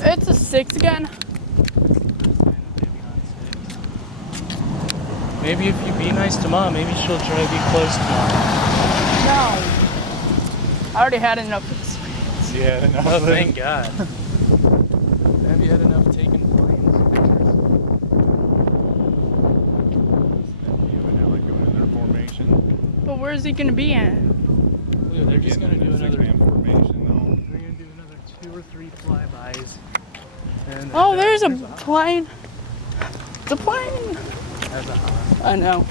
It's a 6 again. Maybe if you be nice to Mom, maybe she'll drive you close to Mom. No. I already had enough experience. Yeah, enough. Oh, thank God. Have you had enough taking planes? You and Alec going in their formation. But where's he gonna be in? Ooh, they're just going to do another... six-man formation, though. They're going to do another 2 or 3 flybys. And Oh, there's a plane. It's a plane. That's a I know.